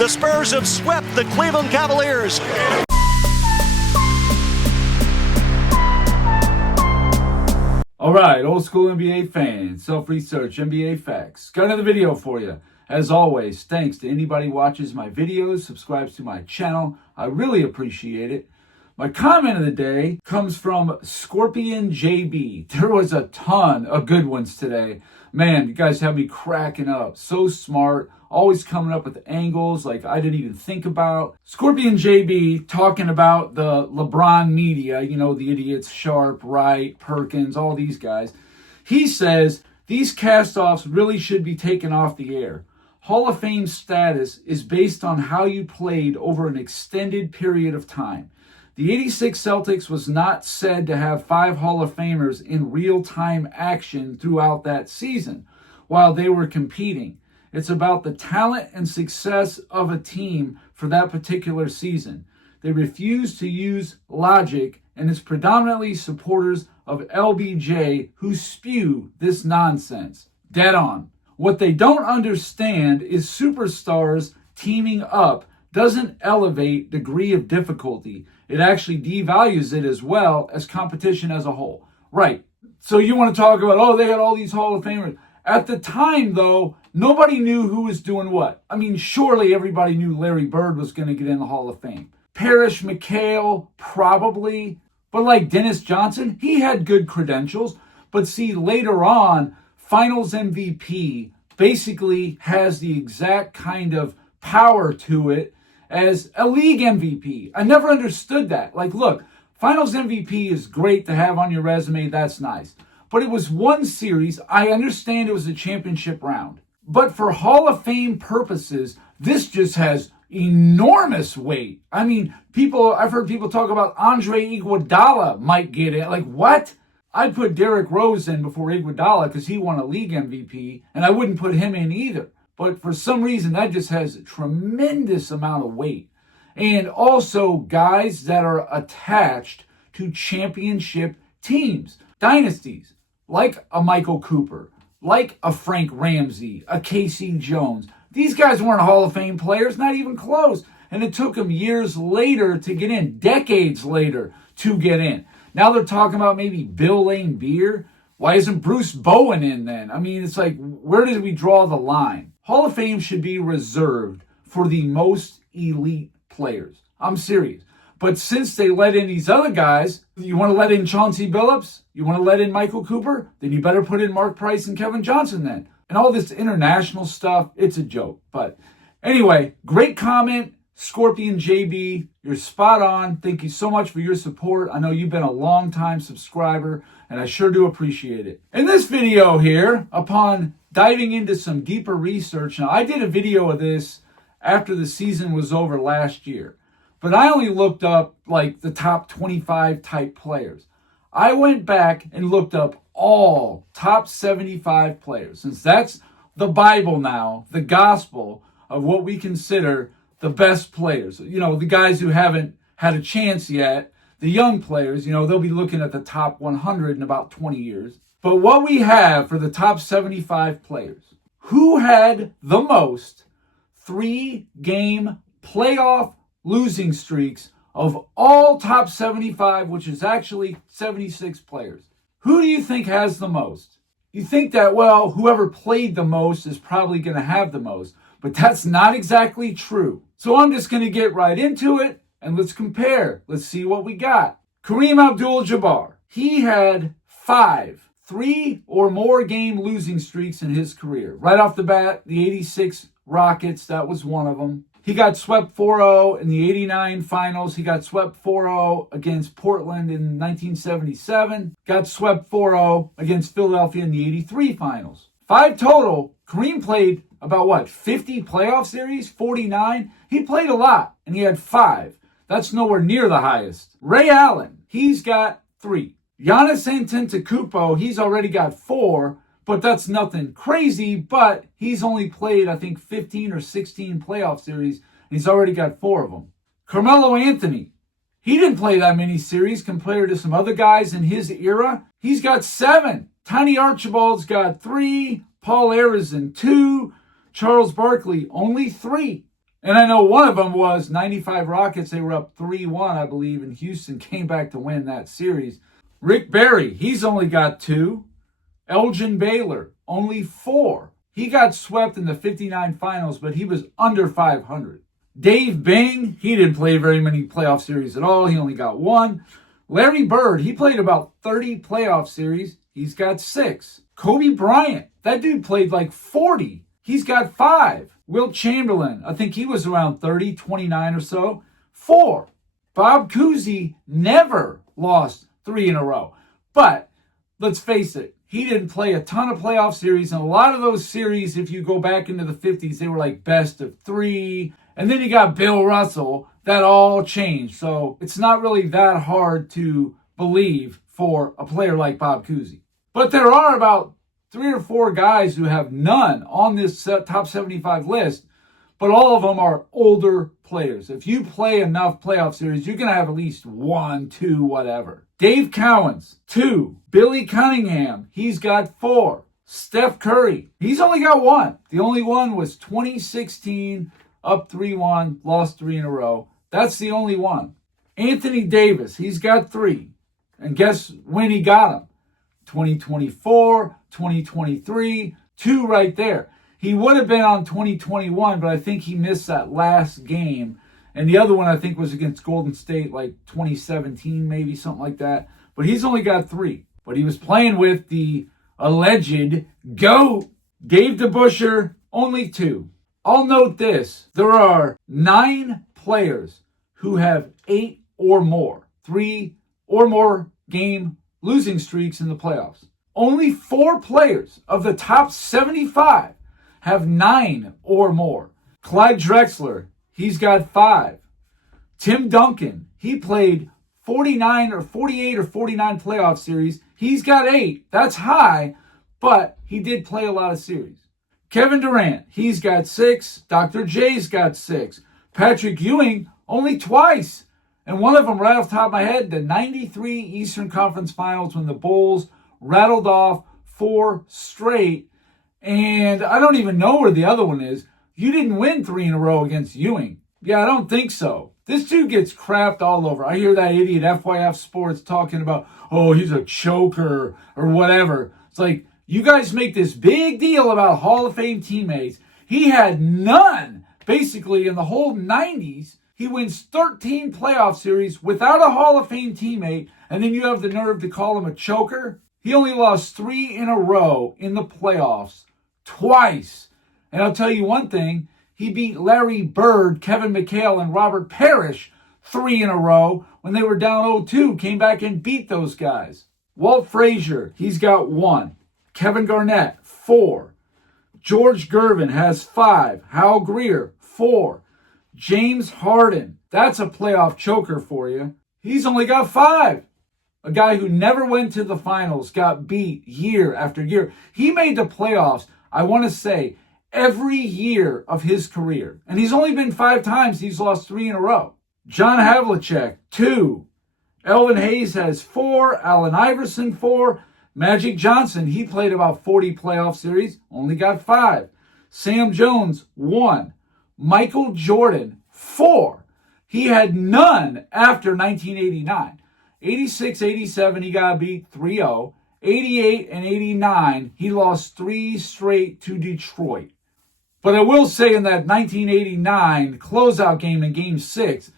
The Spurs have swept the Cleveland Cavaliers. All right, old school NBA fans, self-research, NBA facts. Got another video for you. As always, thanks to anybody who watches my videos, subscribes to my channel. I really appreciate it. My comment of the day comes from Scorpion JB. There was a ton of good ones today. Man, you guys have me cracking up. So smart, always coming up with angles like I didn't even think about. Scorpion JB talking about the LeBron media, you know, the idiots, Sharp, Wright, Perkins, all these guys. He says these cast-offs really should be taken off the air. Hall of Fame status is based on how you played over an extended period of time. The 86 Celtics was not said to have 5 Hall of Famers in real-time action throughout that season while they were competing. It's about the talent and success of a team for that particular season. They refuse to use logic, and it's predominantly supporters of LBJ who spew this nonsense. Dead on. What they don't understand is superstars teaming up doesn't elevate degree of difficulty. It actually devalues it as well as competition as a whole. Right. So you want to talk about, oh, they got all these Hall of Famers. At the time, though, nobody knew who was doing what. I mean, surely everybody knew Larry Bird was going to get in the Hall of Fame. Parrish, McHale, probably. But like Dennis Johnson, he had good credentials. But see, later on, Finals MVP basically has the exact kind of power to it as a league MVP. I never understood that. Like, look, Finals MVP is great to have on your resume. That's nice. But it was one series. I understand it was a championship round. But for Hall of Fame purposes, this just has enormous weight. I mean, I've heard people talk about Andre Iguodala might get it. Like, what? I'd put Derrick Rose in before Iguodala because he won a league MVP, and I wouldn't put him in either. But for some reason, that just has a tremendous amount of weight. And also guys that are attached to championship teams, dynasties, like a Michael Cooper, like a Frank Ramsey, a Casey Jones. These guys weren't Hall of Fame players, not even close. And it took them years later to get in, decades later to get in. Now they're talking about maybe Bill Laimbeer. Why isn't Bruce Bowen in then? I mean, it's like, where did we draw the line? Hall of Fame should be reserved for the most elite players. I'm serious. But since they let in these other guys, you want to let in Chauncey Billups? You want to let in Michael Cooper? Then you better put in Mark Price and Kevin Johnson then. And all this international stuff, it's a joke. But anyway, great comment, Scorpion JB. You're spot on. Thank you so much for your support. I know you've been a long-time subscriber, and I sure do appreciate it. In this video here, upon diving into some deeper research, now I did a video of this after the season was over last year, but I only looked up like the top 25 type players. I went back and looked up all top 75 players, since that's the Bible now, the gospel of what we consider the best players. You know, the guys who haven't had a chance yet, the young players, you know, they'll be looking at the top 100 in about 20 years. But what we have for the top 75 players, who had the most 3-game playoff losing streaks of all top 75, which is actually 76 players. Who do you think has the most? You think that, well, whoever played the most is probably going to have the most, but that's not exactly true. So I'm just going to get right into it, and let's compare. Let's see what we got. Kareem Abdul-Jabbar, he had 5 3 or more game losing streaks in his career. Right off the bat, the 86 Rockets, that was one of them. He got swept 4-0 in the 89 finals. He got swept 4-0 against Portland in 1977. Got swept 4-0 against Philadelphia in the 83 finals. 5 total. Kareem played about 50 playoff series? 49? He played a lot, and he had 5. That's nowhere near the highest. Ray Allen, he's got 3. Giannis Antetokounmpo, he's already got 4, but that's nothing crazy, but he's only played, I think, 15 or 16 playoff series, and he's already got 4 of them. Carmelo Anthony, he didn't play that many series compared to some other guys in his era. He's got 7. Tiny Archibald's got 3. Paul Arizin, 2. Charles Barkley, only 3. And I know one of them was 95 Rockets. They were up 3-1, I believe, and Houston came back to win that series. Rick Barry, he's only got 2. Elgin Baylor, only 4. He got swept in the 59 finals, but he was under 500. Dave Bing, he didn't play very many playoff series at all. He only got 1. Larry Bird, he played about 30 playoff series. He's got 6. Kobe Bryant, that dude played like 40. He's got 5. Wilt Chamberlain, I think he was around 30, 29 or so. 4. Bob Cousy never lost 3 in a row. But let's face it, he didn't play a ton of playoff series. And a lot of those series, if you go back into the 50s, they were like best of 3. And then you got Bill Russell. That all changed. So it's not really that hard to believe for a player like Bob Cousy. But there are about 3 or 4 guys who have none on this top 75 list, but all of them are older players. If you play enough playoff series, you're going to have at least 1, 2, whatever. Dave Cowens, 2. Billy Cunningham, he's got 4. Steph Curry, he's only got 1. The only one was 2016, up 3-1, lost 3 in a row. That's the only one. Anthony Davis, he's got 3. And guess when he got them? 2024, 2023, 2 right there. He would have been on 2021, but I think he missed that last game. And the other one I think was against Golden State, like 2017, maybe, something like that. But he's only got 3. But he was playing with the alleged GOAT, Dave DeBusschere, only 2. I'll note this. There are 9 players who have 8 or more, 3 or more game losing streaks in the playoffs. Only 4 players of the top 75 have 9 or more. Clyde Drexler, he's got 5. Tim Duncan, he played 49 or 48 or 49 playoff series. He's got 8. That's high, but he did play a lot of series. Kevin Durant, he's got 6. Dr. J's got 6. Patrick Ewing, only twice. And one of them, right off the top of my head, the 93 Eastern Conference Finals when the Bulls rattled off 4 straight. And I don't even know where the other one is. You didn't win 3 in a row against Ewing. Yeah, I don't think so. This dude gets crapped all over. I hear that idiot FYF Sports talking about, oh, he's a choker or whatever. It's like, you guys make this big deal about Hall of Fame teammates. He had none, basically, in the whole 90s. He wins 13 playoff series without a Hall of Fame teammate, and then you have the nerve to call him a choker? He only lost 3 in a row in the playoffs, twice. And I'll tell you one thing, he beat Larry Bird, Kevin McHale, and Robert Parrish 3 in a row when they were down 0-2, came back and beat those guys. Walt Frazier, he's got 1. Kevin Garnett, 4. George Gervin has 5. Hal Greer, 4. James Harden, that's a playoff choker for you. He's only got 5. A guy who never went to the finals, got beat year after year. He made the playoffs, I want to say, every year of his career. And he's only been 5 times. He's lost 3 in a row. John Havlicek, 2. Elvin Hayes has 4. Allen Iverson, 4. Magic Johnson, he played about 40 playoff series, only got 5. Sam Jones, 1. Michael Jordan, 4. He had none after 1989. 86, 87, he got beat 3-0. 88 and 89, he lost 3 straight to Detroit. But I will say in that 1989 closeout game in Game 6,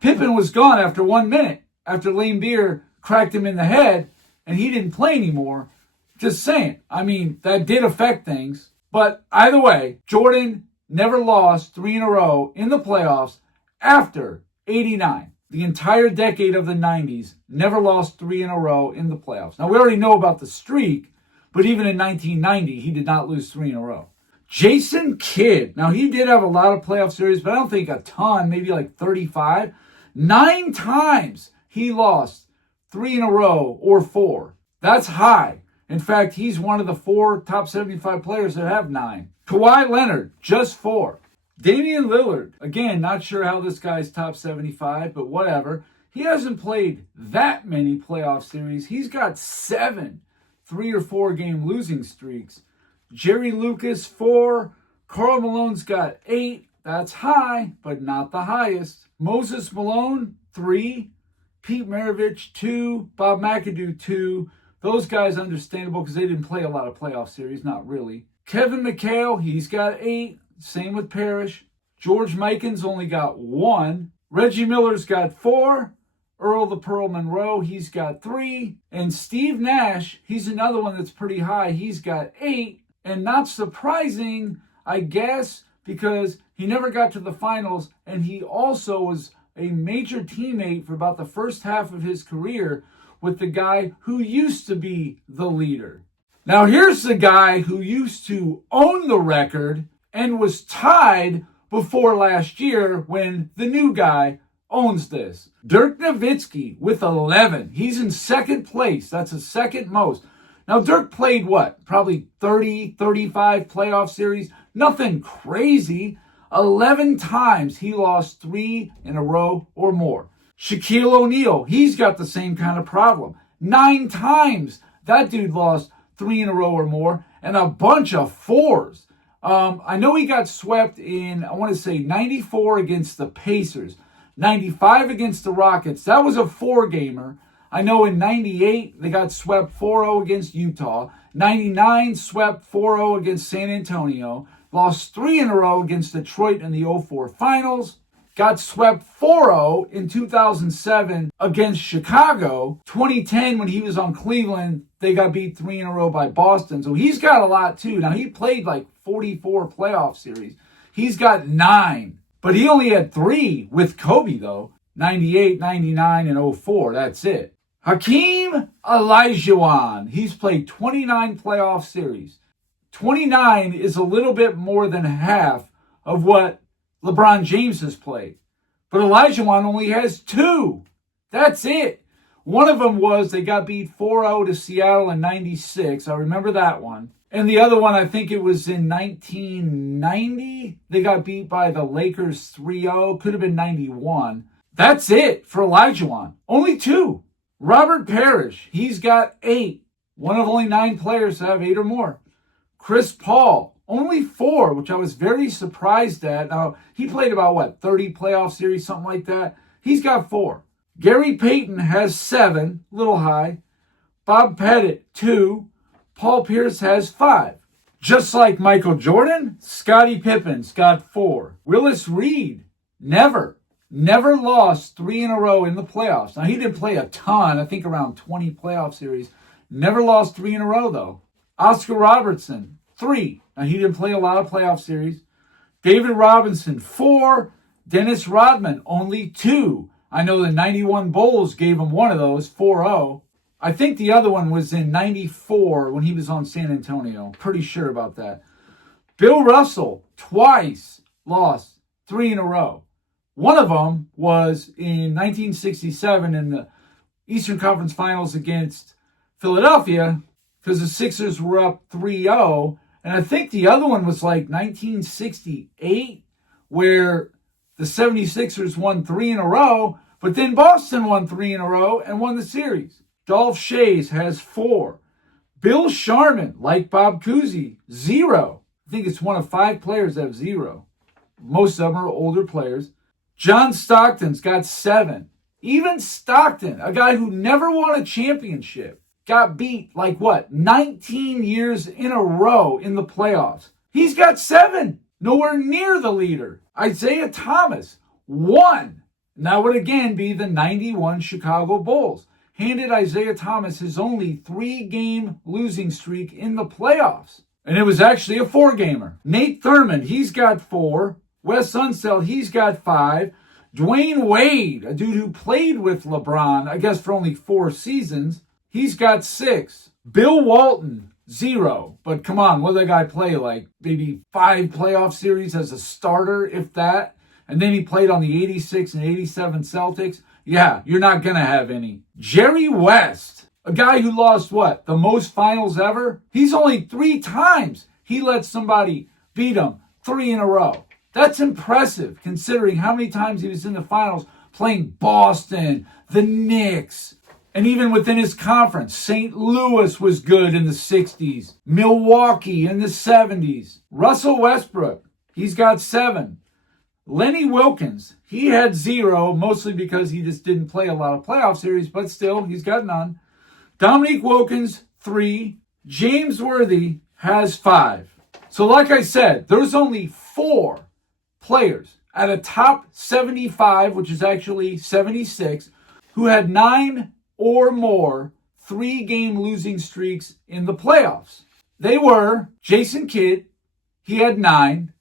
Pippen was gone after 1 minute after Lane Beer cracked him in the head and he didn't play anymore. Just saying. I mean, that did affect things. But either way, Jordan never lost 3 in a row in the playoffs after 89. The entire decade of the 90s, never lost 3 in a row in the playoffs. Now, we already know about the streak, but even in 1990, he did not lose 3 in a row. Jason Kidd. Now, he did have a lot of playoff series, but I don't think a ton, maybe like 35. 9 times he lost 3 in a row or 4. That's high. In fact, he's one of the 4 top 75 players that have 9. Kawhi Leonard, just 4. Damian Lillard, again, not sure how this guy's top 75, but whatever. He hasn't played that many playoff series. He's got 7 3 or 4 game losing streaks. Jerry Lucas, 4. Karl Malone's got 8. That's high, but not the highest. Moses Malone, 3. Pete Maravich, 2. Bob McAdoo, 2. Those guys understandable because they didn't play a lot of playoff series, not really. Kevin McHale, he's got 8. Same with Parrish. George Mikens only got 1. Reggie Miller's got 4. Earl the Pearl Monroe, he's got 3. And Steve Nash, he's another one that's pretty high. He's got 8. And not surprising, I guess, because he never got to the finals, and he also was a major teammate for about the first half of his career with the guy who used to be the leader. Now here's the guy who used to own the record and was tied before last year when the new guy owns this. Dirk Nowitzki with 11. He's in second place. That's the second most. Now, Dirk played what? Probably 30, 35 playoff series. Nothing crazy. 11 times he lost 3 in a row or more. Shaquille O'Neal, he's got the same kind of problem. 9 times that dude lost 3 in a row or more, and a bunch of 4s. I know he got swept in, I want to say, 94 against the Pacers. 95 against the Rockets. That was a 4-gamer. I know in 98, they got swept 4-0 against Utah. 99 swept 4-0 against San Antonio. Lost 3 in a row against Detroit in the 04 finals. Got swept 4-0 in 2007 against Chicago. 2010, when he was on Cleveland, they got beat 3 in a row by Boston. So he's got a lot too. Now, he played like 44 playoff series. He's got 9. But he only had 3 with Kobe, though. 98, 99, and 04. That's it. Hakeem Olajuwon. He's played 29 playoff series. 29 is a little bit more than half of what LeBron James has played. But Olajuwon only has 2. That's it. One of them was they got beat 4-0 to Seattle in 96. I remember that one. And the other one, I think it was in 1990. They got beat by the Lakers 3-0. Could have been 91. That's it for Olajuwon. Only 2. Robert Parrish, he's got 8. One of only 9 players to have 8 or more. Chris Paul, only 4, which I was very surprised at. Now, he played about, 30 playoff series, something like that. He's got 4. Gary Payton has 7, a little high. Bob Pettit, 2. Paul Pierce has 5. Just like Michael Jordan, Scottie Pippen's got 4. Willis Reed, never lost 3 in a row in the playoffs. Now, he didn't play a ton, I think around 20 playoff series. Never lost 3 in a row, though. Oscar Robertson, 3. Now, he didn't play a lot of playoff series. David Robinson, 4. Dennis Rodman, only 2. I know the 91 Bulls gave him one of those, 4-0. I think the other one was in 94 when he was on San Antonio. Pretty sure about that. Bill Russell, twice lost 3 in a row. One of them was in 1967 in the Eastern Conference Finals against Philadelphia because the Sixers were up 3-0. And I think the other one was like 1968 where the 76ers won 3 in a row, but then Boston won 3 in a row and won the series. Dolph Schayes has 4. Bill Sharman, like Bob Cousy, 0. I think it's one of 5 players that have 0. Most of them are older players. John Stockton's got 7. Even Stockton, a guy who never won a championship, got beat 19 years in a row in the playoffs. He's got 7. Nowhere near the leader. Isaiah Thomas, 1. And that would again be the 91 Chicago Bulls. Handed Isaiah Thomas his only 3-game losing streak in the playoffs. And it was actually a 4-gamer. Nate Thurmond, he's got 4. Wes Unseld, he's got 5. Dwayne Wade, a dude who played with LeBron, I guess for only 4 seasons, he's got 6. Bill Walton, 0. But come on, what did that guy play? Maybe 5 playoff series as a starter, if that. And then he played on the 86 and 87 Celtics. Yeah, you're not going to have any. Jerry West, a guy who lost the most finals ever? He's only 3 times he let somebody beat him 3 in a row. That's impressive considering how many times he was in the finals playing Boston, the Knicks, and even within his conference. St. Louis was good in the 60s. Milwaukee in the 70s. Russell Westbrook, he's got 7. Lenny Wilkens, he had 0, mostly because he just didn't play a lot of playoff series, but still, he's got none. Dominique Wilkins, 3. James Worthy has 5. So like I said, there's only 4 players at a top 75, which is actually 76, who had 9 or more 3-game losing streaks in the playoffs. They were Jason Kidd, he had 9,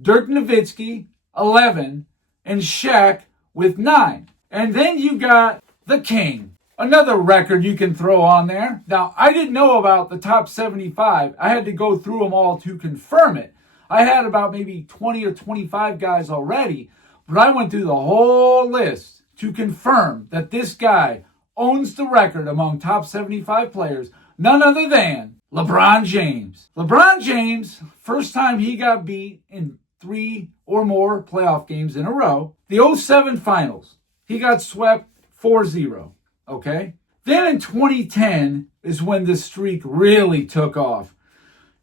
Dirk Nowitzki, 11, and Shaq with 9. And then you got the King, another record you can throw on there. Now, I didn't know about the top 75. I had to go through them all to confirm it. I had about maybe 20 or 25 guys already, but I went through the whole list to confirm that this guy owns the record among top 75 players, none other than LeBron James. LeBron James, first time he got beat in 3 or more playoff games in a row. The 07 finals, he got swept 4-0, okay? Then in 2010 is when the streak really took off.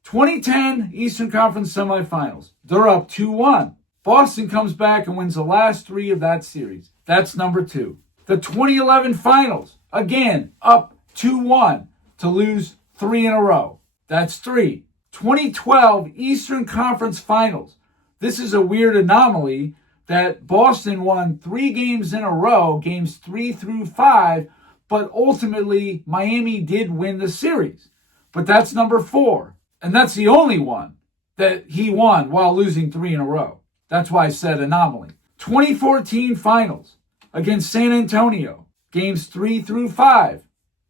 2010 Eastern Conference semifinals, they're up 2-1. Boston comes back and wins the last 3 of that series. That's number 2. The 2011 finals, again, up 2-1 to lose 3 in a row. That's 3. 2012 Eastern Conference finals. This is a weird anomaly that Boston won 3 games in a row, games 3 through 5, but ultimately Miami did win the series. But that's number 4. And that's the only one that he won while losing 3 in a row. That's why I said anomaly. 2014 finals against San Antonio, games 3 through 5.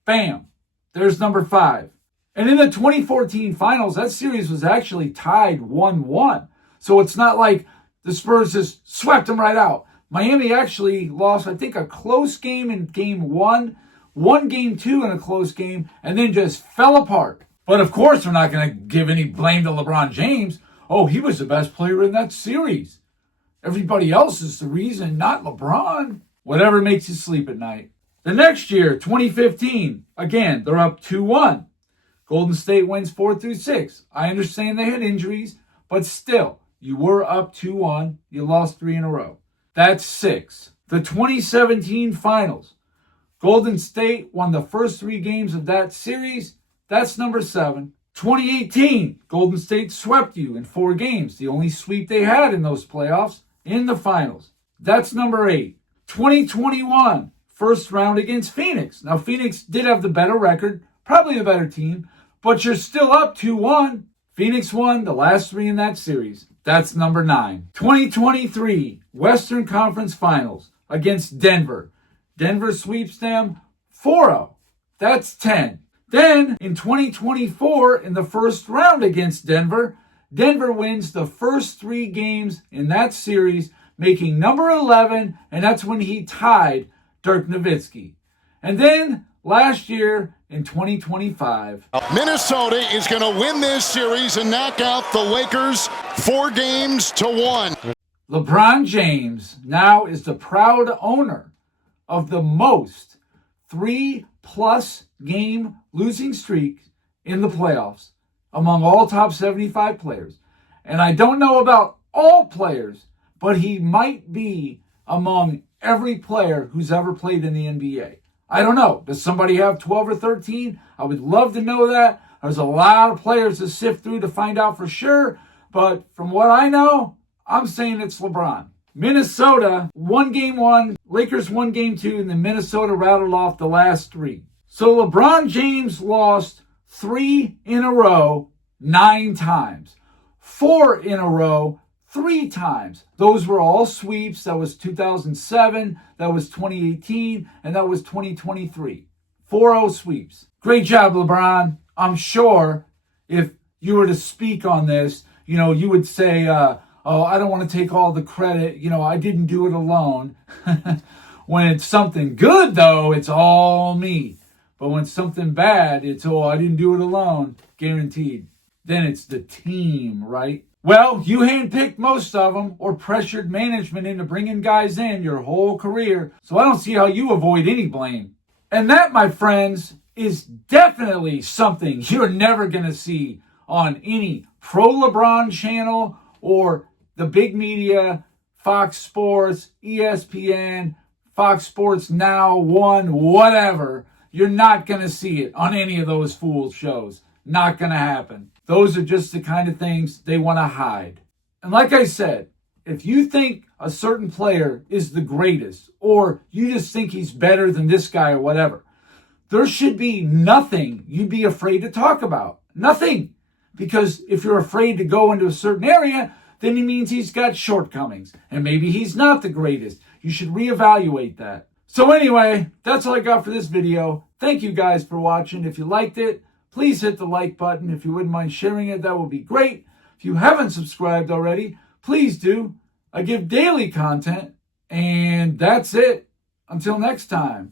Bam. There's number 5. And in the 2014 finals, that series was actually tied 1-1. So it's not like the Spurs just swept them right out. Miami actually lost, I think, a close game in game 1, won game 2 in a close game, and then just fell apart. But of course, we're not going to give any blame to LeBron James. Oh, he was the best player in that series. Everybody else is the reason, not LeBron. Whatever makes you sleep at night. The next year, 2015, again, they're up 2-1. Golden State wins 4 through 6. I understand they had injuries, but still, you were up 2-1. You lost 3 in a row. That's 6. The 2017 finals. Golden State won the first 3 games of that series. That's number 7. 2018, Golden State swept you in 4 games, the only sweep they had in those playoffs, in the finals. That's number 8. 2021, first round against Phoenix. Now, Phoenix did have the better record, probably the better team, but you're still up 2-1. Phoenix won the last 3 in that series. That's number 9. 2023, Western Conference Finals against Denver. Denver sweeps them 4-0. That's 10. Then, in 2024, in the first round against Denver, Denver wins the first 3 games in that series, making number 11, and that's when he tied Dirk Nowitzki. And then, last year, in 2025, Minnesota is going to win this series and knock out the Lakers 4-1. LeBron James now is the proud owner of the most 3+ game losing streak in the playoffs among all top 75 players. And I don't know about all players, but he might be among every player who's ever played in the NBA. I don't know. Does somebody have 12 or 13? I would love to know that. There's a lot of players to sift through to find out for sure. But from what I know, I'm saying it's LeBron. Minnesota won game 1, Lakers won game 2, and then Minnesota rattled off the last 3. So LeBron James lost 3 in a row 9 times. 4 in a row 3 times. Those were all sweeps. That was 2007, that was 2018, and that was 2023. 4-0 sweeps. Great job, LeBron. I'm sure if you were to speak on this, you would say, oh, I don't want to take all the credit. I didn't do it alone. When it's something good, though, it's all me. But when it's something bad, it's, oh, I didn't do it alone. Guaranteed. Then it's the team, right? Well, you handpicked most of them or pressured management into bringing guys in your whole career. So I don't see how you avoid any blame. And that, my friends, is definitely something you're never going to see on any pro-LeBron channel or the big media Fox Sports, ESPN, Fox Sports Now, One, whatever. You're not going to see it on any of those fool shows. Not going to happen. Those are just the kind of things they want to hide. And like I said, if you think a certain player is the greatest, or you just think he's better than this guy or whatever, there should be nothing you'd be afraid to talk about. Nothing. Because if you're afraid to go into a certain area, then it means he's got shortcomings. And maybe he's not the greatest. You should reevaluate that. So anyway, that's all I got for this video. Thank you guys for watching. If you liked it, please hit the like button. If you wouldn't mind sharing it, that would be great. If you haven't subscribed already, please do. I give daily content. And that's it. Until next time.